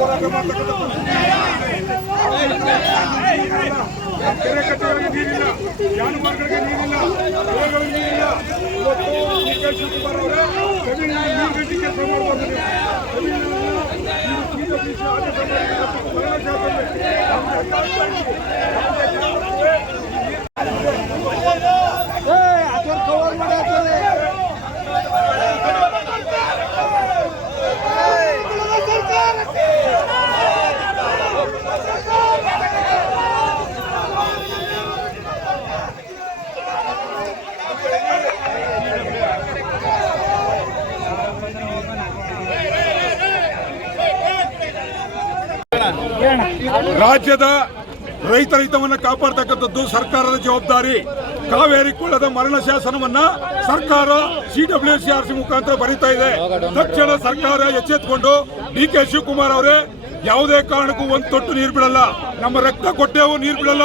ಹೋರಾಟ ಮಾಡ್ತಕ್ಕಂಥ ಕೆರೆ ಕಟ್ಟೆಗಳಿಗೆ ನೀರಿಲ್ಲ, ಜಾನುವಾರುಗಳಿಗೆ ನೀರಿಲ್ಲ, ಹೊಲಗಳಿಗೆ ನೀರಿಲ್ಲ. ಇವತ್ತು ಡಿ.ಕೆ. ಶಿವಕುಮಾರ್ ಅವರೇ ನೀರು ಗಂಟೆ ಕೆಲಸ ಮಾಡಬಾರ್ದು. ರಾಜ್ಯದ ರೈತರ ಹಿತವನ್ನು ಕಾಪಾಡತಕ್ಕಂಥದ್ದು ಸರ್ಕಾರದ ಜವಾಬ್ದಾರಿ. ಕಾವೇರಿ ಕೊಳ್ಳದ ಮರಣ ಶಾಸನವನ್ನ ಸರ್ಕಾರ CWCRC ಮುಖಾಂತರ ಬರೀತಾ ಇದೆ. ತಕ್ಷಣ ಸರ್ಕಾರ ಎಚ್ಚೆತ್ತುಕೊಂಡು ಡಿ.ಕೆ. ಶಿವಕುಮಾರ್ ಅವರೇ ಯಾವುದೇ ಕಾರಣಕ್ಕೂ ಒಂದು ತೊಟ್ಟು ನೀರು ಬಿಡಲ್ಲ, ನಮ್ಮ ರಕ್ತ ಕೊಟ್ಟೆವು ನೀರು ಬಿಡಲ್ಲ.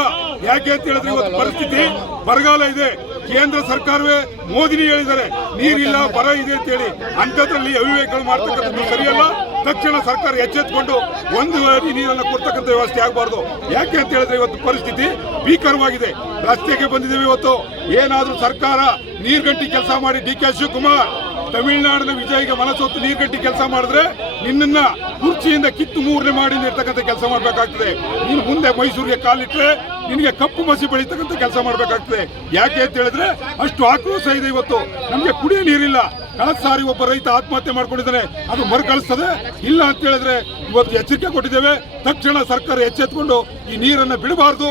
ಯಾಕೆ ಅಂತ ಹೇಳಿದ್ರೆ ಇವತ್ತು ಪರಿಸ್ಥಿತಿ ಬರಗಾಲ ಇದೆ. ಕೇಂದ್ರ ಸರ್ಕಾರವೇ ಮೋದಿನಿ ಹೇಳಿದ್ದಾರೆ ನೀರಿಲ್ಲ ಬರ ಇದೆ ಅಂತ ಹೇಳಿ. ಅಂಥದ್ರಲ್ಲಿ ಅವಿವೇಕಗಳು ಮಾಡ್ತಕ್ಕಂಥದ್ದು ಸರಿಯಲ್ಲ. ತಕ್ಷಣ ಸರ್ಕಾರ ಎಚ್ಚೆತ್ತುಕೊಂಡು ಒಂದು ಅಡಿ ನೀರನ್ನು ಕೊಡ್ತಕ್ಕಂಥ ವ್ಯವಸ್ಥೆ ಆಗಬಾರ್ದು. ಯಾಕೆ ಅಂತ ಹೇಳಿದ್ರೆ ಇವತ್ತು ಪರಿಸ್ಥಿತಿ ಭೀಕರವಾಗಿದೆ. ರಸ್ತೆಗೆ ಬಂದಿದ್ದೇವೆ. ಇವತ್ತು ಏನಾದರೂ ಸರ್ಕಾರ ನೀರ್ಗಂಟಿ ಕೆಲಸ ಮಾಡಿ ಡಿ.ಕೆ. ಶಿವಕುಮಾರ್ ತಮಿಳುನಾಡಿನ ವಿಜಯ್ಗೆ ಮನಸೊತ್ತು ನೀರ್ಗಂಟಿ ಕೆಲಸ ಮಾಡಿದ್ರೆ ನಿನ್ನನ್ನ ಕುರ್ಚಿಯಿಂದ ಕಿತ್ತು ಮೂರನೇ ಮಾಡಿ ಇರ್ತಕ್ಕಂಥ ಕೆಲಸ ಮಾಡಬೇಕಾಗ್ತದೆ. ನೀನು ಮುಂದೆ ಮೈಸೂರಿಗೆ ಕಾಲಿಟ್ರೆ ನಿನಗೆ ಕಪ್ಪು ಮಸಿ ಬೆಳೀತಕ್ಕಂಥ ಕೆಲಸ ಮಾಡಬೇಕಾಗ್ತದೆ. ಯಾಕೆ ಅಂತ ಹೇಳಿದ್ರೆ ಅಷ್ಟು ಆಕ್ರೋಶ ಇದೆ. ಇವತ್ತು ನಮಗೆ ಕುಡಿಯೋ ನೀರಿಲ್ಲ. ಕಳೆದ ಸಾರಿ ಒಬ್ಬ ರೈತ ಆತ್ಮಹತ್ಯೆ ಮಾಡ್ಕೊಂಡಿದ್ದಾನೆ, ಅದು ಮರುಕಳಿಸ್ತದೆ. ಇಲ್ಲ ಅಂತ ಹೇಳಿದ್ರೆ ಇವತ್ತು ಎಚ್ಚರಿಕೆ ಕೊಟ್ಟಿದ್ದೇವೆ. ತಕ್ಷಣ ಸರ್ಕಾರ ಎಚ್ಚೆತ್ತುಕೊಂಡು ಈ ನೀರನ್ನು ಬಿಡಬಾರ್ದು.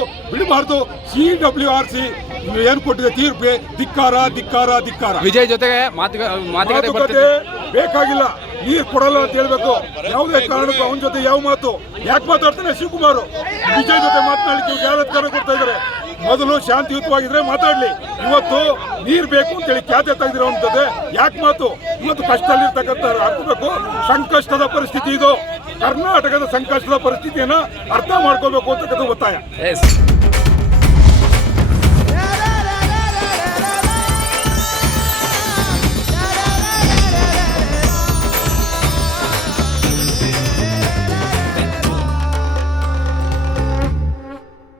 CWRC ಏನು ಕೊಟ್ಟಿದೆ ತೀರ್ಪಿಗೆ ಧಿಕ್ಕಾರ. ವಿಜಯ್ ಜೊತೆಗೆ ಮಾತುಕತೆ ಬೇಕಾಗಿಲ್ಲ. ನೀರು ಕೊಡಲ್ಲ ಅಂತ ಹೇಳ್ಬೇಕು. ಯಾವುದೇ ಕಾರಣಕ್ಕೂ ಅವನ ಜೊತೆ ಯಾವ ಮಾತು ಯಾಕೆ ಮಾತಾಡ್ತಾನೆ ಶಿವಕುಮಾರ್? ವಿಜಯ್ ಜೊತೆ ಮಾತನಾಡಲಿಕ್ಕೆ ಯಾರು ಅಧಿಕಾರ ಕೊಡ್ತಾ ಇದ್ದಾರೆ? ಮೊದಲು ಶಾಂತಿಯುತವಾಗಿದ್ರೆ ಮಾತಾಡ್ಲಿ. ಇವತ್ತು ನೀರು ಬೇಕು ಅಂತೇಳಿ ಖ್ಯಾತೆ ತೆಗೆದಿರುವಂತದ್ದೇ ಯಾಕೆ ಮಾತು? ಇವತ್ತು ಕಷ್ಟದಲ್ಲಿರ್ತಕ್ಕಂಥ ಹಾಕಬೇಕು. ಸಂಕಷ್ಟದ ಪರಿಸ್ಥಿತಿ ಇದು. ಕರ್ನಾಟಕದ ಸಂಕಷ್ಟದ ಪರಿಸ್ಥಿತಿಯನ್ನ ಅರ್ಥ ಮಾಡ್ಕೋಬೇಕು ಅಂತಕ್ಕಂಥ ಒತ್ತಾಯ.